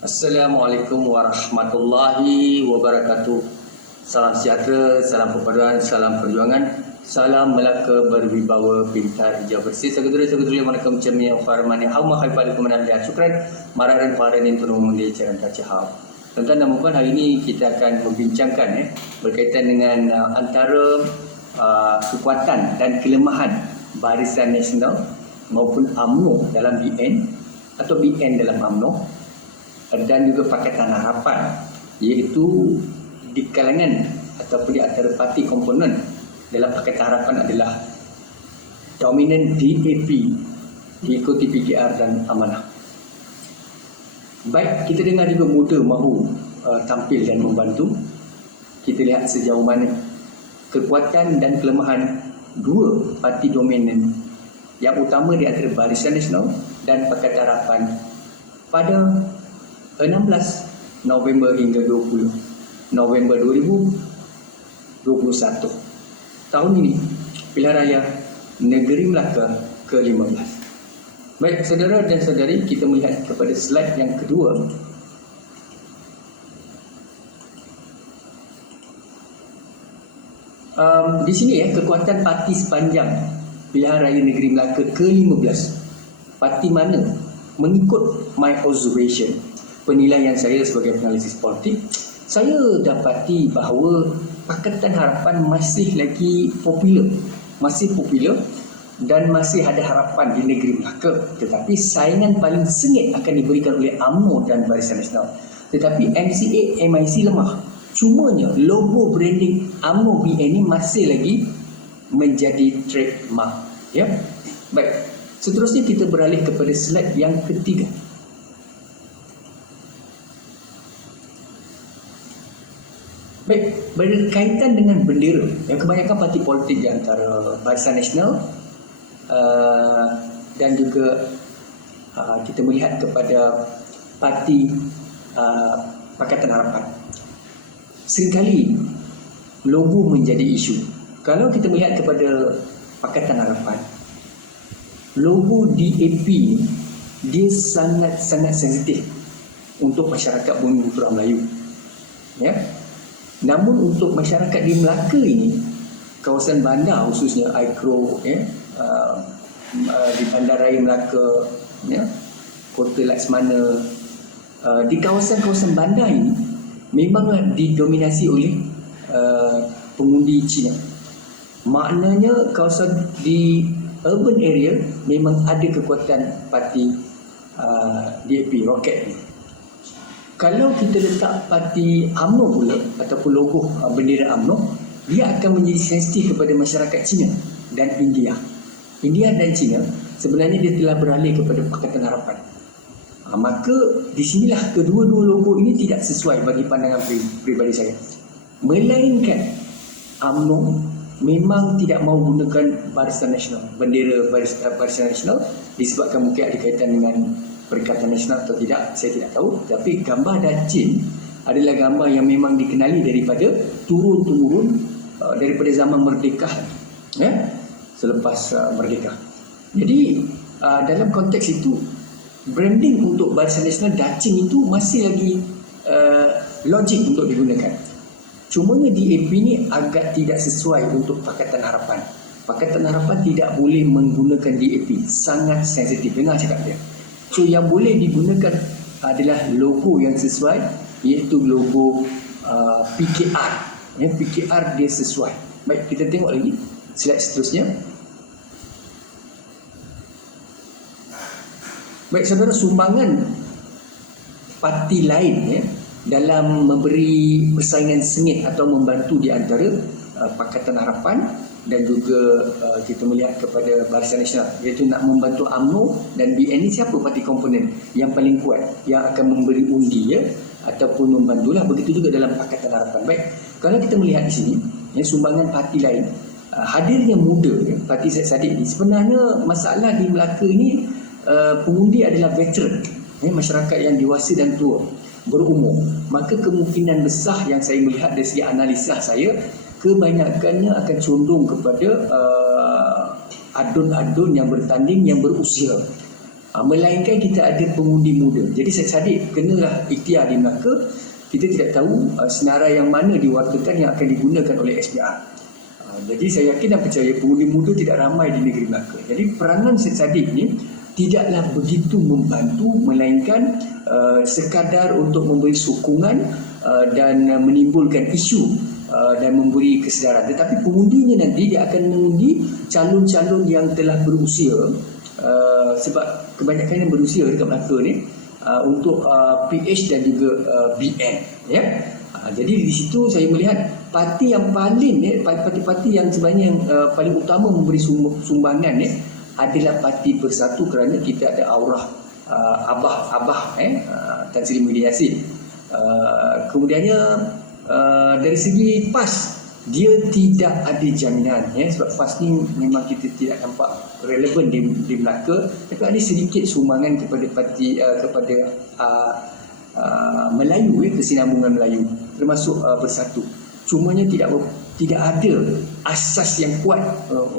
Assalamualaikum warahmatullahi wabarakatuh. Salam sejahtera, salam perpaduan, salam perjuangan, salam Melaka berwibawa pintar hijau bersih. Saudara-saudara yang mana macam yang farman yang hauma haifalikum manahliya syukran mararan faranin penuh menggil caran kacahau. Tuan-tuan dan puan, hari ini kita akan membincangkan berkaitan dengan antara kekuatan dan kelemahan Barisan Nasional maupun UMNO dalam BN atau BN dalam UMNO dan juga Pakatan Harapan, iaitu di kalangan ataupun di antara parti komponen dalam Pakatan Harapan adalah dominan DAP diikuti PKR dan Amanah. Baik, kita dengar juga muda mahu tampil dan membantu. Kita lihat sejauh mana kekuatan dan kelemahan dua parti dominan yang utama di antara Barisan Nasional dan Pakatan Harapan pada 16 November hingga 20 November 2021 tahun ini, pilihan raya Negeri Melaka ke-15. Baik saudara dan saudari, kita melihat kepada slide yang kedua. Di sini kekuatan parti sepanjang pilihan raya Negeri Melaka ke-15. Parti mana? Mengikut my observation, penilaian saya sebagai penalisis politik, saya dapati bahawa Pakatan Harapan masih lagi popular, dan masih ada harapan di Negeri Melaka. Tetapi saingan paling sengit akan diberikan oleh UMNO dan Barisan Nasional. Tetapi MCA, MIC lemah. Cumanya logo branding UMNO BN ini masih lagi menjadi trademark. Ya, baik. Seterusnya kita beralih kepada slide yang ketiga. Baik, berkaitan dengan bendera, yang kebanyakan parti politik di antara Barisan Nasional dan juga kita melihat kepada parti Pakatan Harapan, seringkali logo menjadi isu. Kalau kita melihat kepada Pakatan Harapan, logo DAP dia sangat sensitif untuk masyarakat Bumi Putera Melayu. Ya. Namun untuk masyarakat di Melaka ini, kawasan bandar khususnya Aikro, di Bandaraya Melaka, Kota Laksmana, di kawasan-kawasan bandar ini memanglah didominasi oleh pengundi Cina. Maknanya kawasan di urban area memang ada kekuatan parti DAP, Roket ni. Kalau kita letak parti UMNO pula ataupun logo bendera UMNO, dia akan menjadi sensitif kepada masyarakat Cina dan India. India dan Cina sebenarnya dia telah beralih kepada Pakatan Harapan. Maka di sinilah kedua-dua logo ini tidak sesuai bagi pandangan peribadi saya. Melainkan UMNO memang tidak mahu gunakan Barisan Nasional, bendera Barisan Nasional, disebabkan mungkin ada kaitan dengan Perikatan Nasional atau tidak, saya tidak tahu. Tapi gambar Dacin adalah gambar yang memang dikenali daripada turun-temurun daripada zaman merdeka, selepas merdeka. Jadi dalam konteks itu, branding untuk Barisan Nasional Dacin itu masih lagi logik untuk digunakan. Cumanya DAP ini agak tidak sesuai untuk Pakatan Harapan. Pakatan Harapan tidak boleh menggunakan DAP, sangat sensitif. Dengar cakap dia. So yang boleh digunakan adalah logo yang sesuai, iaitu logo PKR. PKR dia sesuai. Baik, kita tengok lagi slide seterusnya. Baik saudara, sumbangan parti lain dalam memberi persaingan sengit atau membantu di antara Pakatan Harapan dan juga kita melihat kepada Barisan Nasional, iaitu nak membantu UMNO dan BN ini. Siapa parti komponen yang paling kuat yang akan memberi undi ataupun membantulah. Begitu juga dalam Pakatan Harapan. Baik, kalau kita melihat di sini sumbangan parti lain, hadirnya muda parti Syed Saddiq ini, sebenarnya masalah di Melaka ini pengundi adalah veteran, masyarakat yang dewasa dan tua berumur. Maka kemungkinan besar yang saya melihat dari segi analisa saya, kebanyakannya akan condong kepada adun-adun yang bertanding yang berusia. Melainkan kita ada pengundi muda. Jadi sadik kenalah ikhtiar di Melaka. Kita tidak tahu senarai yang mana diwartakan yang akan digunakan oleh SPR. Jadi saya yakin dan percaya pengundi muda tidak ramai di negeri Melaka. Jadi peranan sadik ni tidaklah begitu membantu, melainkan sekadar untuk memberi sokongan dan menimbulkan isu dan memberi kesedaran. Tetapi pengundinya nanti dia akan mengundi calon-calon yang telah berusia, sebab kebanyakan yang berusia dekat Melaka ni untuk PH dan juga BN, ya. Jadi di situ saya melihat parti yang paling, parti-parti yang sebenarnya yang paling utama memberi sumbangan adalah Parti Bersatu, kerana kita ada aurah Abah Tan Sri Muhyiddin Yassin. Kemudiannya dari segi PAS, dia tidak ada jaminan, sebab PAS ni memang kita tidak nampak relevan di Melaka. Tapi ada sedikit sumbangan kepada parti kepada Melayu, kesinambungan Melayu, termasuk Bersatu. Cumanya tidak ada asas yang kuat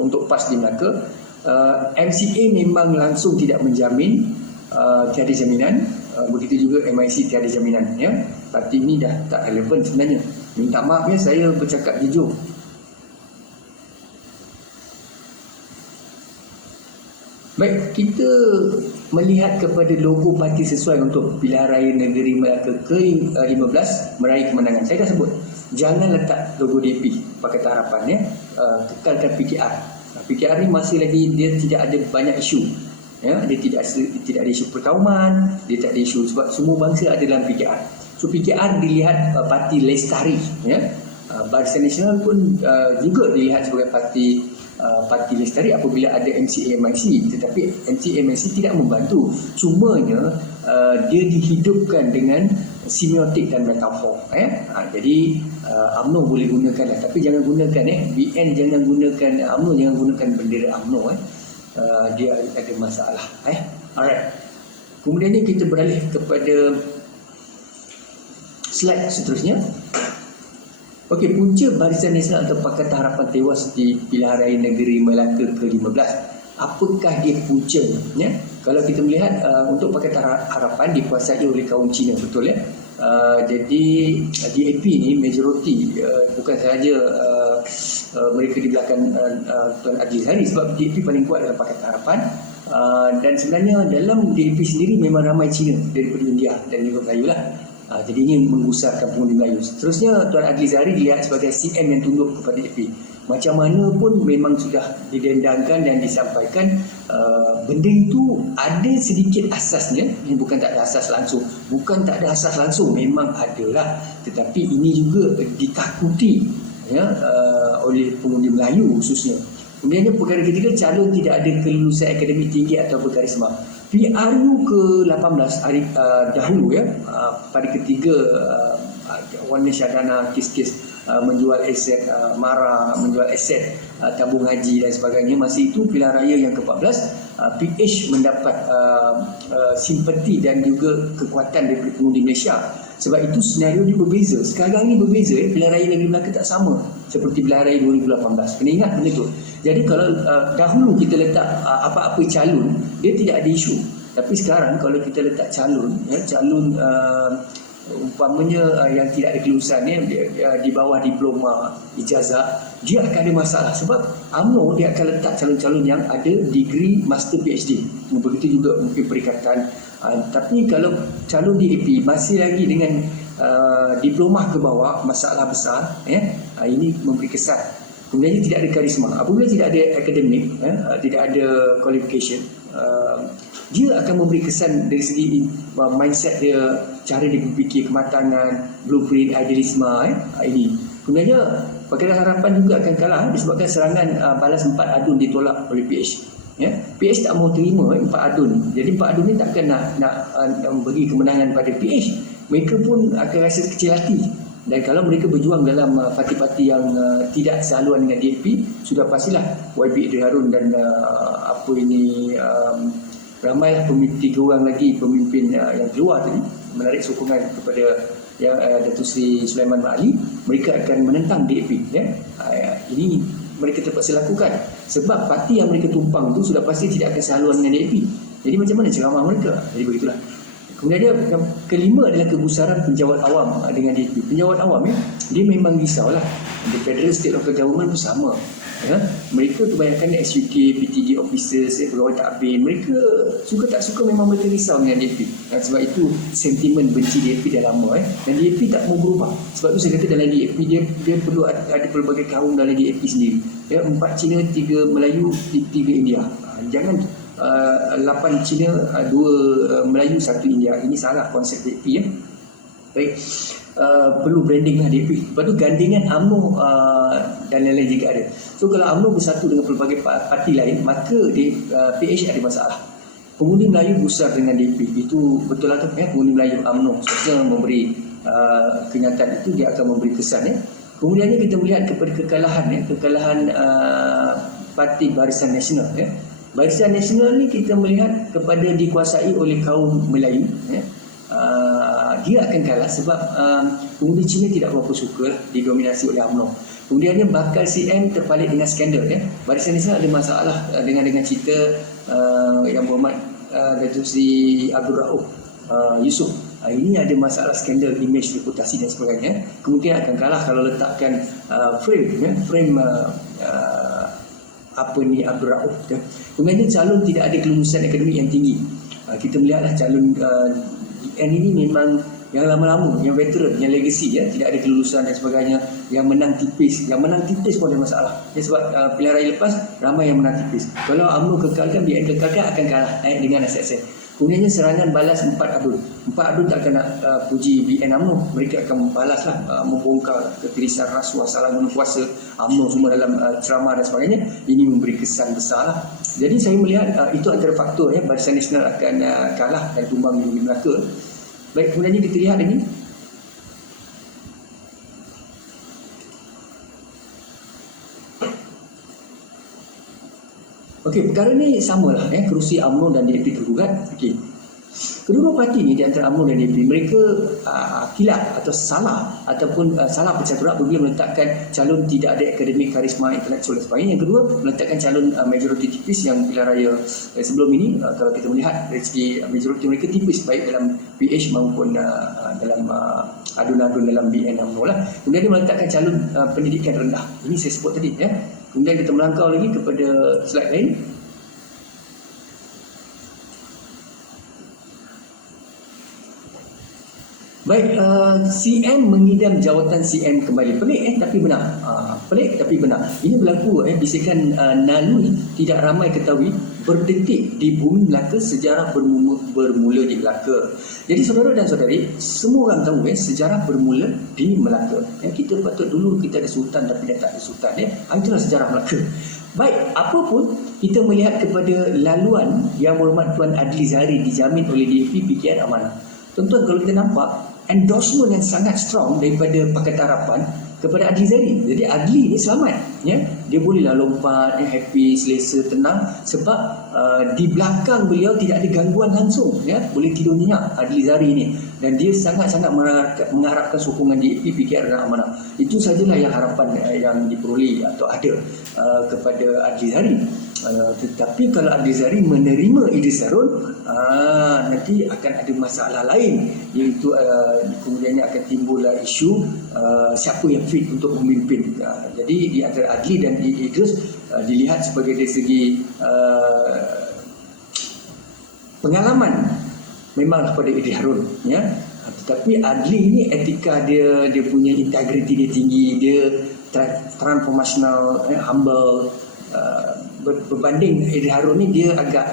untuk PAS di Melaka. MCA memang langsung tidak menjamin, tiada jaminan. Begitu juga MIC tiada jaminan, ya. Parti ini dah tak relevan sebenarnya. Minta maaf ya, saya bercakap jujur. Baik, kita melihat kepada logo parti sesuai untuk pilihan raya negeri Melaka ke-15 meraih kemenangan. Saya dah sebut, jangan letak logo DAP Pakatan Harapan, kekalkan PKR. PKR ni masih lagi dia tidak ada banyak isu. Dia tidak ada isu perkauman, dia tak ada isu, sebab semua bangsa ada dalam PKR. So PKR dilihat parti lestari, Barisan Nasional pun juga dilihat sebagai parti lestari apabila ada MCA MIC. Tetapi MCA MIC tidak membantu, cumanya dia dihidupkan dengan semiotik dan metafor. Jadi UMNO boleh gunakan lah, tapi jangan gunakan BN jangan gunakan, UMNO jangan gunakan bendera UMNO. Dia ada masalah. Alright. Kemudiannya kita beralih kepada slide seterusnya. Okey, punca Barisan Nasional atau Pakatan Harapan tewas di pilihan raya negeri Melaka ke-15. Apakah dia puncanya? Kalau kita melihat untuk Pakatan Harapan dikuasai oleh kaum Cina, betul ya? Jadi DAP ni majoriti, bukan sahaja mereka di belakang Tuan Adli Zahari, sebab DAP paling kuat dalam Pakatan Harapan. Dan sebenarnya dalam DAP sendiri memang ramai Cina daripada India dan juga Melayu lah. Jadi ini menggusarkan pengundi Melayu. Seterusnya Tuan Adli Zahari dilihat sebagai CM yang tunduk kepada DAP. Macam mana pun memang sudah didendangkan dan disampaikan, benda itu ada sedikit asasnya. Ini bukan tak ada asas langsung, bukan tak ada asas langsung, memang adalah. Tetapi ini juga ditakuti oleh pengundi Melayu khususnya. Kemudiannya perkara ketiga, calon tidak ada kelulusan akademik tinggi atau berkarisma. PRU ke-18 hari dahulu pada ketiga Wan Syahadana kes-kes menjual aset MARA, menjual aset tabung haji dan sebagainya. Masa itu pilihan raya yang ke-14, PH mendapat simpati dan juga kekuatan daripada pengundi Malaysia. Sebab itu senario dia berbeza. Sekarang ni berbeza, pilihan raya negeri Melaka tak sama seperti pilihan raya 2018. Kena ingat benda tu. Jadi kalau dahulu kita letak apa-apa calon, dia tidak ada isu. Tapi sekarang kalau kita letak calon, calon umpamanya yang tidak ada kelulusan di bawah diploma ijazah, dia akan ada masalah. Sebab UMNO dia akan letak calon-calon yang ada degree master PhD. Begitu juga mungkin perikatan. Tapi kalau calon DAP masih lagi dengan diploma ke bawah, masalah besar. Ini memberi kesan. Kemudian tidak ada karisma. Apabila tidak ada akademik, tidak ada qualification, dia akan memberi kesan dari segi mindset dia, cara dia berfikir, kematangan, blueprint, idealisme. Ini. Kemudiannya Pakatan Harapan juga akan kalah disebabkan serangan balas 4 adun ditolak oleh PH. PH tak mau terima 4 adun. Jadi 4 adun ni takkan nak bagi kemenangan pada PH. Mereka pun akan rasa kecil hati. Dan kalau mereka berjuang dalam parti-parti yang tidak sehaluan dengan DAP, sudah pastilah YB Idris Harun dan ramailah pemimpin, 3 orang lagi pemimpin yang keluar tadi menarik sokongan kepada Datuk Seri Sulaiman Mat Ali. Mereka akan menentang DAP. Ini mereka terpaksa lakukan sebab parti yang mereka tumpang tu sudah pasti tidak akan sehaluan dengan DAP. Jadi macam mana ceramah mereka? Jadi begitulah. Kemudian yang kelima adalah kegusaran penjawat awam dengan DAP. Penjawat awam dia memang risaulah. The federal state local government pun sama. Mereka kebanyakan SUK, PTD officers, pegawai takbir, mereka suka tak suka memang mereka risau dengan DAP. Sebab itu sentimen benci DAP dah lama. Dan DAP tak mau berubah. Sebab itu saya kata dalam DAP dia perlu ada pelbagai kaum dalam DAP sendiri. 4 Cina, 3 Melayu, 3 India. Jangan 8 Cina, 2 Melayu, 1 India. Ini salah konsep DAP. Baik, perlu branding lah DAP. Lepas tu gandingan UMNO dan lain-lain juga ada. So kalau UMNO bersatu dengan pelbagai parti lain, maka PH ada masalah. Pengundi Melayu gusar dengan DAP. Itu betul lah tu. Pengundi Melayu UMNO sebenarnya memberi kenyataan itu, dia akan memberi kesan. Kemudiannya kita melihat kepada kekalahan Parti Barisan Nasional. Barisan Nasional ni kita melihat kepada dikuasai oleh kaum Melayu. Dia akan kalah sebab pengundi Cina tidak berapa suka didominasi oleh UMNO. Kemudiannya bakal CM terpalit dengan skandal. Barisan Nasional ada masalah dengan cerita yang berhormat Datuk Seri Abdul Rauf Yusof. Ini ada masalah skandal, image, reputasi dan sebagainya. Kemungkinan akan kalah kalau letakkan frame Abdul Rauf. Kemudian calon tidak ada kelulusan akademik yang tinggi. Kita melihatlah calon DN ini memang yang lama-lama, yang veteran, yang legacy, tidak ada kelulusan dan sebagainya, yang menang tipis pun ada masalah. Sebab pilihan raya lepas ramai yang menang tipis. Kalau UMNO kekalkan, BN kekalkan, akan kalah dengan ASN. Kemudiannya serangan balas 4 Adun. 4 Adun tak akan nak puji BN UMNO. Mereka akan membalaslah, membongkar ketirisan rasuah, salah guna kuasa UMNO semua dalam ceramah dan sebagainya. Ini memberi kesan besar lah. Jadi saya melihat itu antara faktor Barisan Nasional akan kalah dan tumbang di Melaka. Baik, kemudiannya kita lihat lagi. Okey, perkara ni samalah kerusi UMNO dan DAP tergugat. Okey. Kedua parti ni di antara UMNO dan DAP, mereka kilap atau salah ataupun salah pecah berak apabila meletakkan calon tidak ada akademik, karisma, intelektual dan sebagainya. Yang kedua, meletakkan calon majoriti tipis yang pilihan raya sebelum ini. Kalau kita melihat dari segi majoriti mereka tipis, baik dalam PH maupun dalam adun-adun dalam BN UMNO lah. Kemudian dia meletakkan calon pendidikan rendah. Ini saya sebut tadi. Kemudian kita melangkau lagi kepada slide lain. Baik, CM mengidam jawatan CM kembali. Pelik tapi benar. Pelik tapi benar. Ini berlaku bisikan Nalui tidak ramai ketahui, berdetik di bumi Melaka, sejarah bermula di Melaka. Jadi saudara dan saudari, semua orang tahu sejarah bermula di Melaka. Kita patut dulu kita ada sultan tapi dah tak ada sultan. Itulah sejarah Melaka. Baik, apapun kita melihat kepada laluan yang berhormat Tuan Adli Zahari dijamin oleh DAP PKR Amanah. Tuan-tuan, kalau kita nampak endorsement yang sangat strong daripada Pakatan Harapan kepada Adli Zahari. Jadi Adli ni selamat. Dia bolehlah lompat, happy, selesa, tenang sebab di belakang beliau tidak ada gangguan langsung. Boleh tidur nyenyak Adli Zahari ni. Dan dia sangat-sangat mengharapkan sokongan DAP, PKR dan Amanah. Itu sajalah yang harapan yang diperoleh atau ada kepada Adli Zahari. Tetapi kalau Adli Zahari menerima Idris Harun, nanti akan ada masalah lain, iaitu kemudiannya akan timbul isu siapa yang fit untuk memimpin. Jadi di antara Adli dan Idris dilihat sebagai dari segi pengalaman memanglah pada Idris Harun, tetapi Adli ni etika dia punya integriti dia tinggi, dia transformational, humble. Berbanding Idris Harun ni dia agak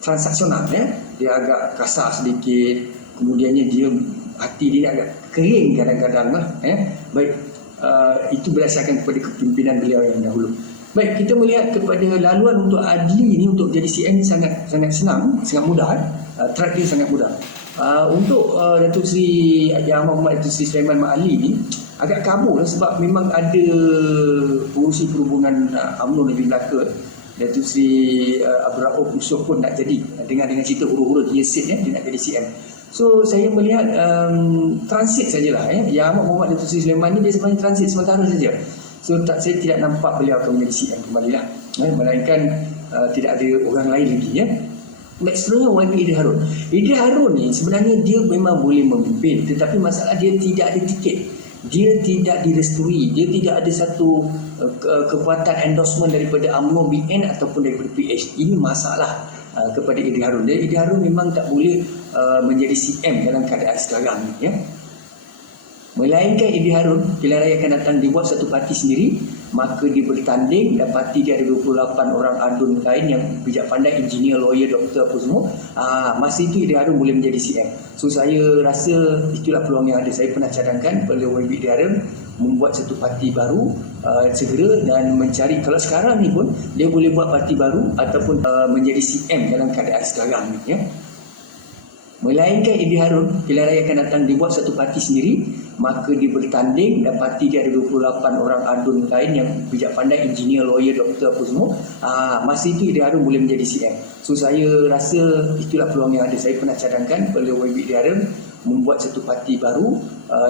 transaksional, dia agak kasar sedikit, kemudiannya dia hati dia agak kering kadang-kadang lah. Baik, itu berdasarkan kepada kepimpinan beliau yang dahulu. Baik, kita melihat kepada laluan untuk Adli ni untuk jadi CM ni sangat senang, sangat mudah. Track dia sangat mudah. Untuk Datuk Seri Yang Amat Datuk Seri Sulaiman Mat Ali ni agak kabur sebab memang ada pengurusi perhubungan UMNO Negeri Melaka, Datuk Seri Abdul Rauf Yusof pun nak jadi dengan cerita huruf-huruf dia set, dia nak jadi CM. So saya melihat transit sajalah. Yang Amat Muhammad Datuk Seri Sulaiman ni dia sebenarnya transit sementara saja. So saya tidak nampak beliau akan menjadi CM kembali lah. Melainkan tidak ada orang lain lagi. Baik, seterusnya YB Idris Harun. Idris Harun ni sebenarnya dia memang boleh memimpin, tetapi masalah dia tidak ada tiket. Dia tidak direstui, dia tidak ada satu kekuatan endorsement daripada UMNO, BN ataupun daripada PH. Ini masalah kepada Idris Harun. Jadi Idris Harun memang tak boleh menjadi CM dalam keadaan sekarang ni, ya. Melainkan Idris Harun pilihan raya akan datang dibuat satu parti sendiri, maka dia bertanding dan parti dia ada 28 orang adun lain yang bijak pandai, engineer, lawyer, doktor apa semua. Masa itu Idris Harun boleh menjadi CM. So saya rasa itulah peluang yang ada. Saya pernah cadangkan pada YB Idris Harun membuat satu parti baru segera dan mencari, kalau sekarang ni pun dia boleh buat parti baru ataupun menjadi CM dalam keadaan sekarang ni, ya. Melainkan Idris Harun pilihan raya akan datang dibuat satu parti sendiri, maka dia bertanding dan parti dia ada 28 orang adun lain yang bijak pandai, engineer, lawyer, doktor apa semua. Masa itu Idris Harun boleh menjadi CM. So saya rasa itulah peluang yang ada. Saya pernah cadangkan pada YB Idris Harun membuat satu parti baru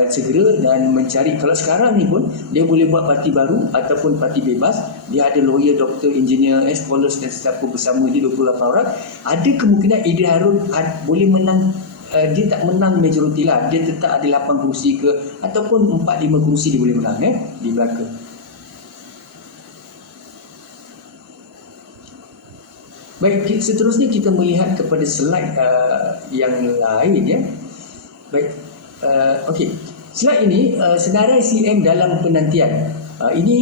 segera dan mencari, kalau sekarang ni pun dia boleh buat parti baru ataupun parti bebas. Dia ada lawyer, doktor, engineer, scholars dan sesiapa bersama dia 28 orang. Ada kemungkinan Idris Harun boleh menang. Dia tak menang majoriti lah, dia tetap ada 8 kerusi ke ataupun 4-5 kerusi dia boleh menang di Melaka. Baik, seterusnya kita melihat kepada slide yang lain, ya. Baik, okey. Slide ini senarai CM dalam penantian. Ini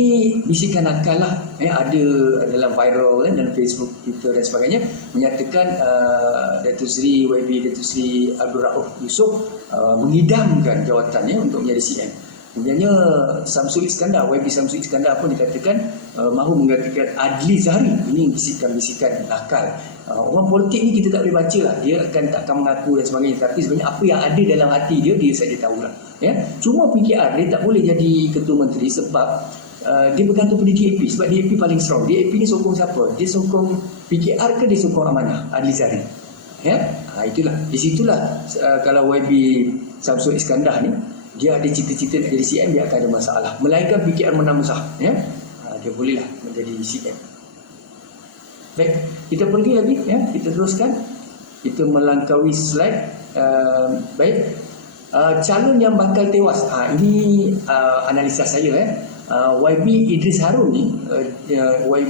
bisikan akal lah, ada dalam viral kan, dalam Facebook, Twitter dan sebagainya, menyatakan Datuk Seri YB, Datuk Seri Abdul Rauf Yusof mengidamkan jawatannya untuk menjadi CM. Kemudiannya Samsul Iskandar, YB Samsul Iskandar pun dikatakan mahu menggantikan Adli Zahari. Ini bisikan-bisikan akal. Orang politik ni kita tak boleh baca lah, dia takkan mengaku dan sebagainya, tapi sebenarnya apa yang ada dalam hati dia saja tahulah, ya. Cuma PKR dia tak boleh jadi ketua menteri sebab dia bergantung pada DAP, sebab DAP paling strong. DAP ni sokong siapa? Dia sokong PKR ke dia sokong Amanah Adli Zahari, ya. Itulah, di situlah kalau YB Samsul Iskandar ni dia ada cita-cita nak jadi CM, dia akan ada masalah. Melainkan PKR menang besar, ya, dia bolehlah menjadi CM. Baik, kita pergi lagi, ya, kita teruskan. Kita melangkaui slide. Baik, calon yang bakal tewas. Ini analisa saya, YB Idris Harun ni,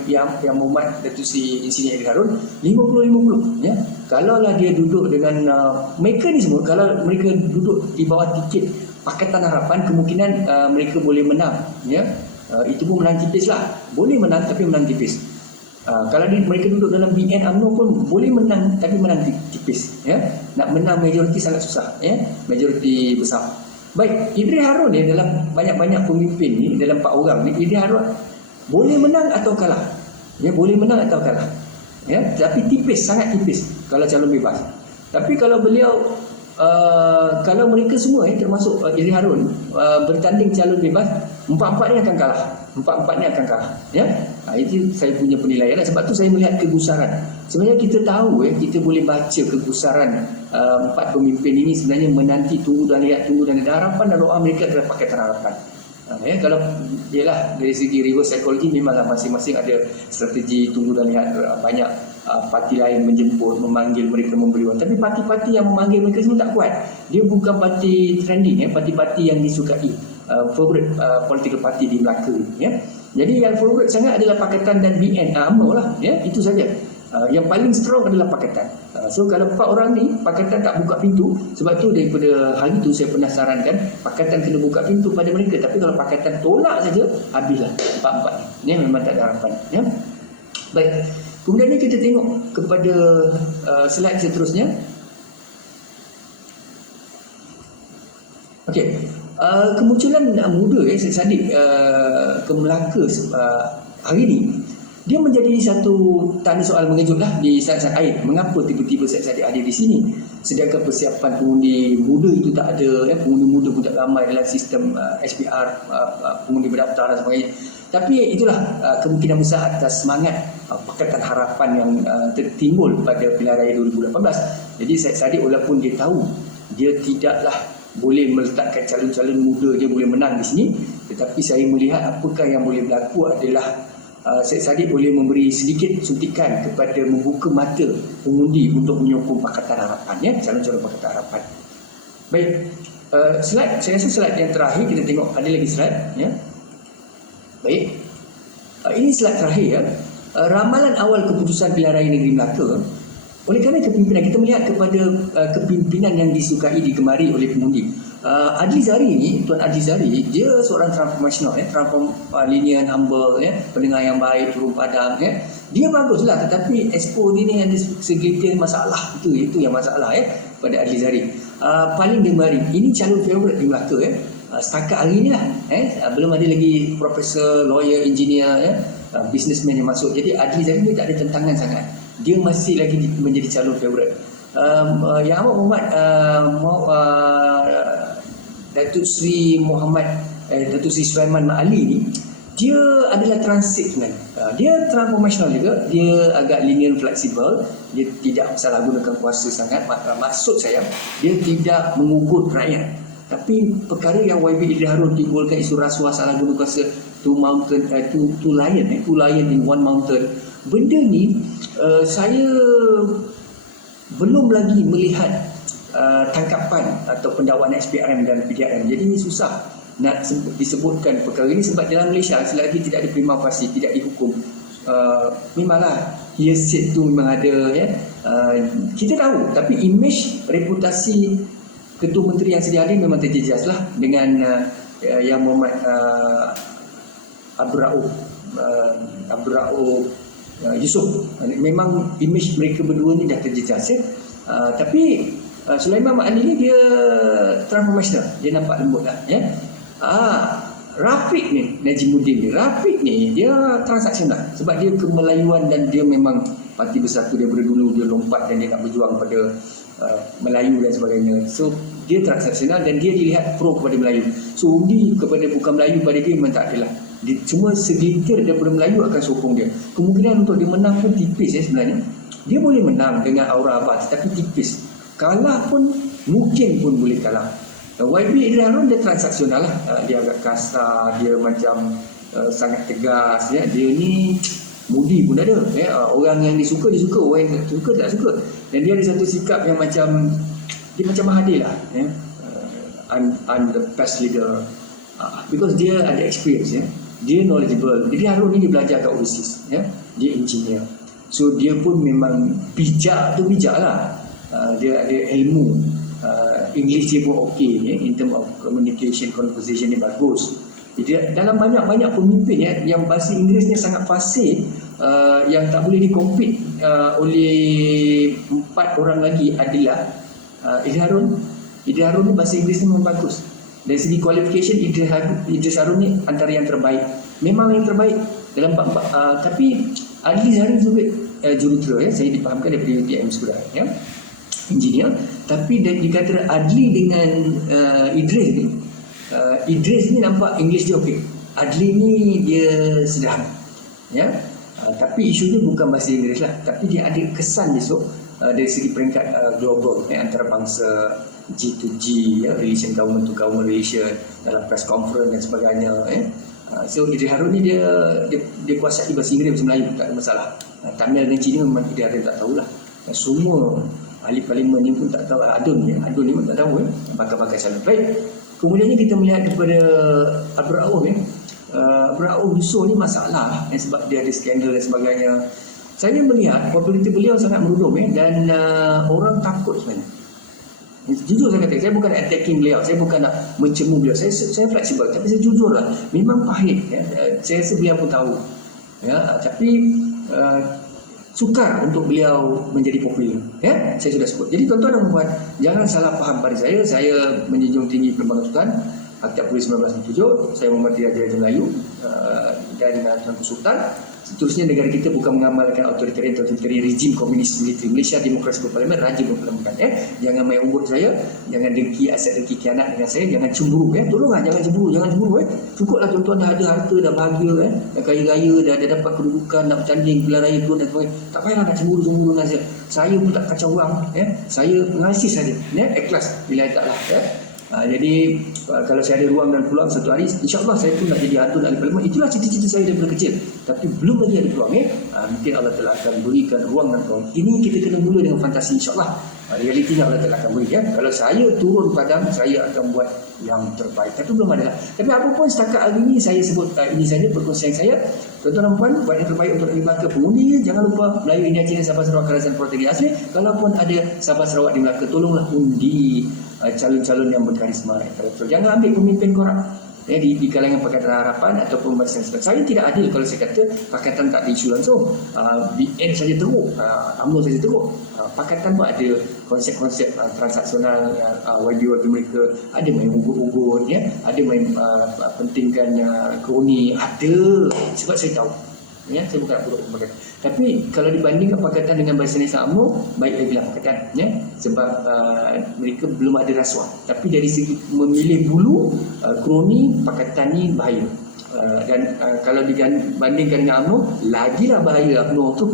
yang Muhammad Datuk Seri Insinyur Idris Harun 50-50, ya. Kalaulah dia duduk dengan mereka ni semua, kalau mereka duduk di bawah tiket Pakatan Harapan, kemungkinan mereka boleh menang, ya. Itu pun menang tipis lah. Boleh menang tapi menang tipis. Kalau mereka duduk dalam BN UMNO pun boleh menang tapi menang tipis, ya. Nak menang majoriti sangat susah, ya, majoriti besar. Baik, Idris Harun ni dalam banyak-banyak pemimpin ni, dalam 4 orang ni, Idris Harun boleh menang atau kalah, ya, boleh menang atau kalah, ya, tapi tipis, sangat tipis kalau calon bebas. Tapi kalau beliau kalau mereka semua, termasuk Idris Harun bertanding calon bebas, 4-4 ni akan kalah. 4-4 ni akan kalah, ya. Itu saya punya penilaian. Sebab tu saya melihat kegusaran. Sebenarnya kita tahu, kita boleh baca kegusaran 4 pemimpin ini sebenarnya menanti, tunggu dan lihat. Harapan dan doa mereka adalah Pakatan Harapan. Ya, kalau ialah dari segi reverse psychology, memanglah masing-masing ada strategi tunggu dan lihat. Banyak parti lain menjemput, memanggil mereka, memberi wang. Tapi parti-parti yang memanggil mereka semua tak kuat. Dia bukan parti trending, parti-parti yang disukai, favorite political party di Melaka, ya. Jadi yang favorite sangat adalah Pakatan dan BN, UMNO lah, ya. Itu saja. Yang paling strong adalah Pakatan. So kalau 4 orang ni, Pakatan tak buka pintu. Sebab tu daripada hari tu saya pernah sarankan Pakatan kena buka pintu pada mereka. Tapi kalau Pakatan tolak saja, habislah 4-4 ni. Ini memang tak ada harapan, ya. Baik, kemudian ni kita tengok kepada slide seterusnya. Okey, kemunculan muda Syed Saddiq ke Melaka hari ini, dia menjadi satu tanda soal mengejutlah di saat-saat akhir. Mengapa tiba-tiba Syed Saddiq hadir di sini? Sedangkan persiapan pengundi muda itu tak ada, pengundi muda pun tak ramai dalam sistem SPR, pengundi berdaftar dan sebagainya. Tapi itulah kemungkinan besar atas semangat Pakatan Harapan yang tertimbul pada pilihan raya 2018. Jadi Syed Saddiq walaupun dia tahu dia tidaklah boleh meletakkan calon-calon muda je boleh menang di sini, tetapi saya melihat apakah yang boleh berlaku adalah Syed Saddiq boleh memberi sedikit suntikan kepada membuka mata pengundi untuk menyokong Pakatan Harapan, ya, calon-calon Pakatan Harapan. Baik, slide, saya rasa slide yang terakhir kita tengok, ada lagi slide, ya. Baik, ini slide terakhir, ya. Ramalan awal keputusan pilihan raya negeri Melaka. Oleh kerana kepimpinan, kita melihat kepada kepimpinan yang disukai, digemari oleh pengundi. Adli Zari ni, Tuan Adli Zari, dia seorang transformational, lenient, humble, pendengar yang baik, turun padang, dia baguslah, tetapi expo dia ni ada segelintir masalah, itu yang masalah, pada Adli Zari. Paling gemari, ini calon favourite di Melaka, setakat hari ni lah, belum ada lagi profesor, lawyer, engineer, businessman yang masuk. Jadi Adli Zari ni tak ada tentangan sangat, dia masih lagi menjadi calon favourite. Yang Amat Muhammad Datuk Sri Muhammad Datuk Sri Sulaiman Mat Ali ni, dia adalah transaksional, dia transformational juga, dia agak linear, fleksibel, dia tidak salah gunakan kuasa sangat. Maksud saya, dia tidak mengugut rakyat. Tapi perkara yang YB Idris Harun timbulkan isu rasuah, salah guna kuasa, two lion in one mountain, benda ni saya belum lagi melihat tangkapan atau pendakwaan SPRM dan PDRM. Jadi susah nak disebutkan perkara ini sebab dalam Malaysia selagi tidak ada prima facie, tidak dihukum, memanglah hearsay tu memang ada, kita tahu, tapi image, reputasi Ketua Menteri yang sedia ada memang terjejas lah dengan Yang Muhammad Abdul Rauf Yusof. Memang image mereka berdua ni dah terjejas, tapi Sulaiman Mat Ali ni dia transformational, dia nampak lembut lah, Rafiq ni, Najimuddin ni, Rafiq ni dia transaksional sebab dia kemelayuan dan dia memang Parti Bersatu daripada dulu, dia lompat dan dia nak berjuang pada Melayu dan sebagainya. So dia transaksional dan dia dilihat pro kepada Melayu. So undi kepada bukan Melayu pada dia memang tak adalah. Dia, cuma segelintir daripada Melayu akan sokong dia. Kemungkinan untuk dia menang pun tipis, sebenarnya. Dia boleh menang dengan aura abad, tapi tipis. Kalah pun mungkin pun boleh kalah. YB Idris Harun dia transaksional lah, dia agak kasar, dia macam sangat tegas, dia ni mudi pun ada, orang yang disuka, orang yang tak suka, dan dia ada satu sikap yang macam dia macam Mahathir lah, I'm the best leader, because dia ada experience, dia knowledgeable. Idris Harun ni dia belajar kat overseas, dia engineer, so dia pun memang bijak lah. Dia ada ilmu, English dia pun okey, in term of communication, conversation dia bagus. Dia, dalam banyak-banyak pemimpin yang bahasa Inggerisnya sangat fasih, yang tak boleh dikompet oleh 4 orang lagi adalah Idris Harun. Idris Harun ni bahasa Inggerisnya memang bagus. Dari segi qualification, Idris Harun ni antara yang terbaik, memang yang terbaik dalam tapi Adli Zari juga jurutera, saya dipahamkan daripada UTM sudah, engineer, tapi dikata Adli dengan Idris ni nampak English dia okey, Adli ni dia sederhana, tapi isunya bukan bahasa Inggeris lah, tapi dia ada kesan besok dari segi peringkat global, antarabangsa, G2G, relation government to government relation, dalam press conference dan sebagainya, so Idris Harun ni dia kuasai bahasa Inggeris, bahasa Melayu, tak ada masalah. Tamil dan Cina memang tidak ada yang tak tahulah, semua ahli parlimen ni pun tak tahu. Adun ni pun tak tahu, bakal-bakal salah. Baik, kemudiannya kita melihat kepada Abdul Rauf, Abdul Rauf Yusof ni masalah, sebab dia ada skandal dan sebagainya. Saya melihat populariti beliau sangat merudum, dan orang takut sebenarnya. Jujur saya kata, saya bukan attacking beliau, saya bukan nak mencemu beliau, saya fleksibel, tapi saya jujur lah, memang pahit, saya rasa beliau pun tahu, tapi sukar untuk beliau menjadi popular, saya sudah sebut. Jadi tuan-tuan dan puan, jangan salah faham pada saya menjunjung tinggi Perlembagaan Sultan, Akta Polis 1997, saya menghormati Raja-Raja Melayu dan Tuanku Sultan. Seterusnya, negara kita bukan mengamalkan authoritarian rejim komunis militeri. Malaysia demokrasi berparlimen, raja berparlimen. Jangan main umbut saya, jangan dengki, asyik dengki kianat dengan saya, jangan cemburu, tolonglah jangan cemburu, Cukuplah tuan-tuan dah ada harta, dah bahagia, dah kaya raya, dah dapat kedudukan, nak bertanding pilihan raya tu dan sebagainya. Tak payahlah nak cemburu dengan saya. Saya pun tak kacau orang, saya pengasih saja, ikhlas bila tak lah, Jadi kalau saya ada ruang dan peluang satu hari, insyaAllah saya pun nak jadi hantu ahli parlimen. Itulah cita-cita saya daripada kecil. Tapi belum lagi ada peluang. Mungkin Allah Ta'ala akan berikan ruang dan peluang. Ini kita kena mula dengan fantasi, insyaAllah. Realitinya Allah Ta'ala akan beri. Kalau saya turun padang, saya akan buat yang terbaik. Tapi belum ada. Tapi apapun setakat hari ini saya sebut ini saja perkongsian saya. Tuan-tuan dan puan, buat yang terbaik untuk Negeri Melaka. Pengundi, jangan lupa Melayu, India, Cina, Sabah, Sarawak, Kelantan, Portugis asli. Kalaupun ada Sabah, Sarawak di Melaka, tolonglah undi calon-calon yang berkarisma. Jangan ambil pemimpin korak di kalangan Pakatan Harapan ataupun Barisan Nasional. Saya tidak adil kalau saya kata Pakatan tak ada isu langsung. BN saja teruk, UMNO saja teruk. Pakatan pun ada konsep-konsep transaksional, wadi-wadi mereka ada main ugut-ugut, ada main pentingkan kroni, ada, sebab saya tahu. Saya bukan nak buruk Pakatan. Tapi kalau dibandingkan Pakatan dengan Barisan Nasional UMNO, baik lagi lah Pakatan, sebab mereka belum ada rasuah. Tapi dari segi memilih bulu, kroni, Pakatan ni bahaya. Dan kalau dibandingkan dengan UMNO, lagilah bahaya UMNO tu,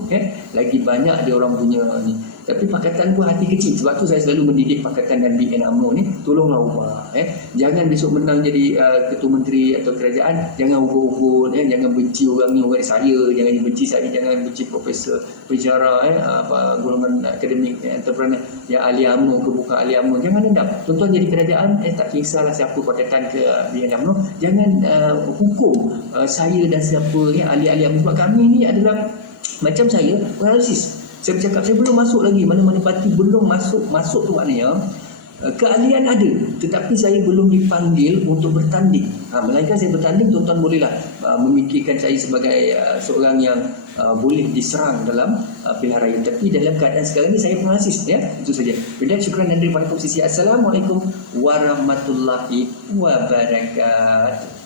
lagi banyak dia orang punya ni. Tapi Pakatan pun hati kecil. Sebab tu saya selalu mendidik Pakatan dan BN UMNO ni, tolonglah ubah. Jangan besok menang jadi ketua menteri atau kerajaan, jangan ubah-ubah, jangan benci orang ni, orang saya, jangan benci saya, jangan benci profesor, penjara, golongan akademik, entrepreneur yang ahli UMNO ke bukan ahli UMNO, jangan dendam. Tuan-tuan jadi kerajaan, tak kisahlah siapa Pakatan ke BN UMNO, jangan hukum saya dan siapa ahli-ahli UMNO. Sebab kami ni adalah macam saya, analisis. Saya bercakap, saya belum masuk lagi mana-mana parti, belum masuk tu maknanya keahlian ada, tetapi saya belum dipanggil untuk bertanding. Melainkan saya bertanding, tuan-tuan bolehlah memikirkan saya sebagai seorang yang boleh diserang dalam pilihan raya. Tapi dalam keadaan sekarang ini saya pengasis, itu saja. Bila syukran dan terima kasih. Assalamualaikum warahmatullahi wabarakatuh.